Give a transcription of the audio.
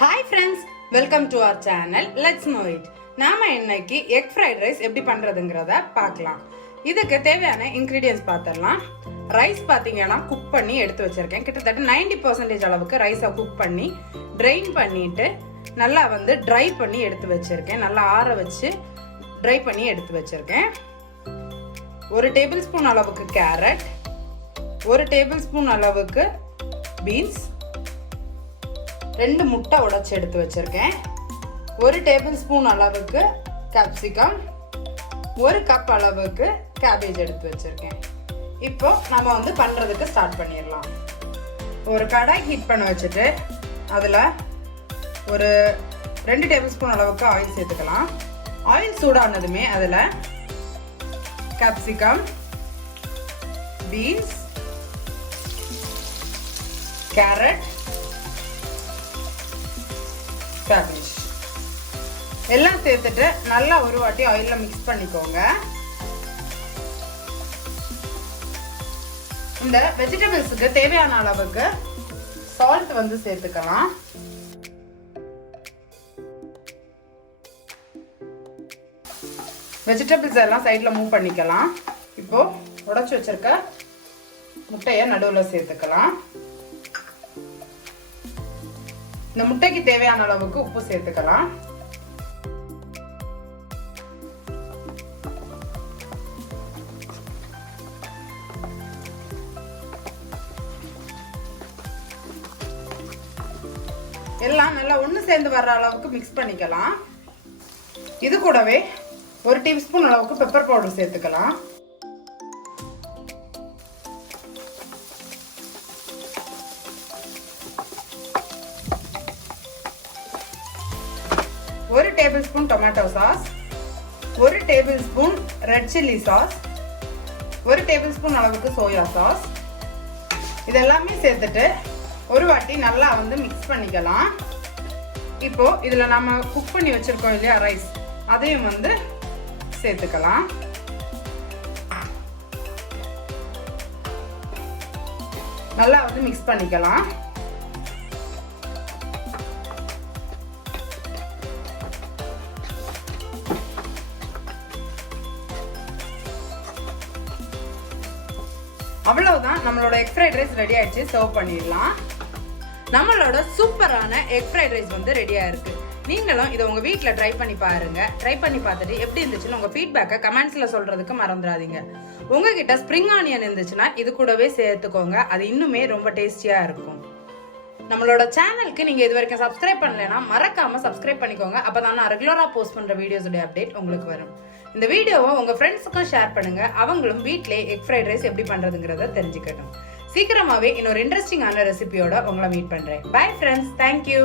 Hi friends, welcome to our channel. Let's know it. நாம இன்னைக்கு egg fried rice எப்படி பண்றதுங்கறத பார்க்கலாம். இதுக்கு தேவையான இன்கிரிடியன்ட்ஸ் பார்த்தறலாம். ரைஸ் பாத்தீங்கன்னா குக் பண்ணி எடுத்து வச்சிருக்கேன். கிட்டத்தட்ட 90% அளவுக்கு ரைஸை குக் பண்ணி ட்ரைன் பண்ணிட்டு நல்லா ட்ரை பண்ணி எடுத்து வச்சிருக்கேன். நல்லா ஆற வச்சு ட்ரை பண்ணி எடுத்து வச்சிருக்கேன். 1 டேபிள்ஸ்பூன் அளவுக்கு கேரட், 1 டேபிள்ஸ்பூன் அளவுக்கு பீன்ஸ், 2 முட்டை உடைச்சு எடுத்து வச்சிருக்கேன். 1 டேபிள்ஸ்பூன் அளவுக்கு கேப்சிகம், 1 கப் அளவுக்கு கேபேஜ் எடுத்து வச்சிருக்கேன். இப்போ நம்ம பண்றதுக்கு ஸ்டார்ட் பண்ணிடலாம். ஒரு கடாய் ஹீட் பண்ண வச்சுட்டு அதில் ஒரு 2 டேபிள்ஸ்பூன் அளவுக்கு ஆயில் சேர்த்துக்கலாம். ஆயில் சூடானதுமே அதில் கேப்சிகம், பீன்ஸ், கேரட், கேபேஜ் எல்லாம் சேர்த்துட்டு நல்லா ஒரு வாட்டி ஆயில்ல மிக்ஸ் பண்ணிக்கோங்க. இந்த வெஜிடபிள்ஸுக்கு தேவையான அளவுக்கு சால்ட் சேர்த்துக்கலாம். வெஜிடபிள்ஸ் எல்லாம் சைட்ல மூவ் பண்ணிக்கலாம். இப்போ உடைச்சு வச்சிருக்க முட்டையை நடுவில் சேர்த்துக்கலாம். இந்த முட்டைக்கு தேவையான அளவுக்கு உப்பு சேர்த்துக்கலாம். எல்லாம் நல்லா ஒன்று சேர்ந்து வர்ற அளவுக்கு மிக்ஸ் பண்ணிக்கலாம். இது கூடவே 1 டீஸ்பூன் அளவுக்கு பெப்பர் பவுடர் சேர்த்துக்கலாம். ஒரு tablespoon tomato sauce, 1 tablespoon red chilli sauce, 1 tablespoon அளவுக்கு சோயா சாஸ், இதெல்லாமே சேர்த்துட்டு ஒரு வாட்டி நல்லா மிக்ஸ் பண்ணிக்கலாம். இப்போ இதுல நம்ம குக் பண்ணி வச்சிருக்கோம் இல்லையா ரைஸ், அதையும் சேர்த்துக்கலாம். நல்லா மிக்ஸ் பண்ணிக்கலாம். அவ்வளவுதான், நம்மளோட எக் ஃப்ரைட் ரைஸ் ரெடி ஆயிடுச்சு. சர்வ் பண்ணிடலாம். நம்மளோட சூப்பரான எக் ஃப்ரைட் ரைஸ் ரெடியா இருக்கு. நீங்களும் இதை உங்க வீட்ல ட்ரை பண்ணி பாருங்க. ட்ரை பண்ணி பார்த்துட்டு எப்படி இருந்துச்சுன்னு உங்க ஃபீட்பேக்கை கமெண்ட்ஸ்ல சொல்றதுக்கு மறந்துடாதீங்க. உங்ககிட்ட ஸ்ப்ரிங் ஆனியன் இருந்துச்சுன்னா இது கூடவே சேர்த்துக்கோங்க. அது இன்னுமே ரொம்ப டேஸ்டியா இருக்கும். நம்மளோட சேனலுக்கு நீங்க இது வரைக்கும் சப்ஸ்கிரைப் பண்ணலைன்னா மறக்காம சப்ஸ்கிரைப் பண்ணிக்கோங்க. அப்பதான் நான் ரெகுலரா போஸ்ட் பண்ற வீடியோஸோட அப்டேட் உங்களுக்கு வரும். இந்த வீடியோவை உங்க ஃப்ரெண்ட்ஸுக்கும் ஷேர் பண்ணுங்க. அவங்களும் வீட்லயே எக் ஃப்ரைட் ரைஸ் எப்படி பண்றதுங்கிறத தெரிஞ்சுக்கட்டும். சீக்கிரமாவே இன்னொரு இன்ட்ரெஸ்டிங்கான ரெசிபியோட உங்களை மீட் பண்றேன். Bye friends, thank you.